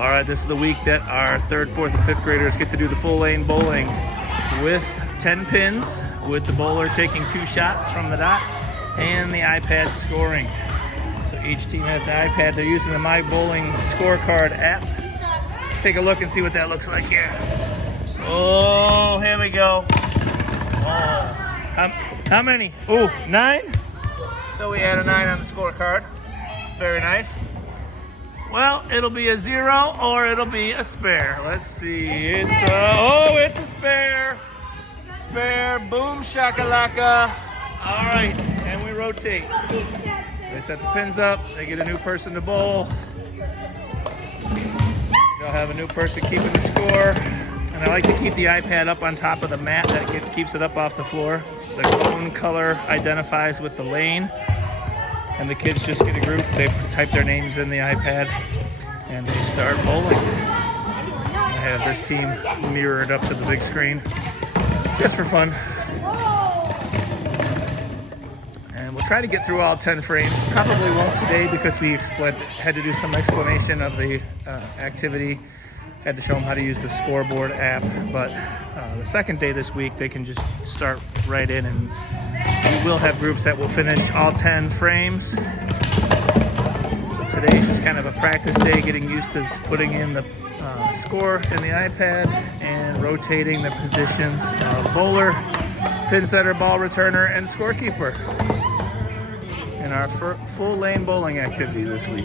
All right, this is the week that our 3rd, 4th, and 5th graders get to do the full lane bowling with 10 pins, with the bowler taking 2 shots from the dot and the iPad scoring. So each team has an iPad. They're using the My Bowling Scorecard app. Let's take a look and see what that looks like here. Oh, here we go. Oh, how many? Oh, 9? So we add a 9 on the scorecard. Very nice. Well, it'll be a 0 or it'll be a spare. Let's see. It's a spare. Spare. Boom shakalaka. All right, and we rotate. They set the pins up. They get a new person to bowl. They'll have a new person keeping the score. And I like to keep the iPad up on top of the mat. That keeps it up off the floor. The cone color identifies with the lane. And the kids just get a group. They type their names in the iPad and they start bowling. I have this team mirrored up to the big screen just for fun. And we'll try to get through all 10 frames. Probably won't today because we had to do some explanation of the activity. Had to show them how to use the scoreboard app. But the second day this week, they can just start right in, and we will have groups that will finish all 10 frames. Today is kind of a practice day, getting used to putting in the score in the iPad and rotating the positions of bowler, pin setter, ball returner, and scorekeeper in our full lane bowling activity this week.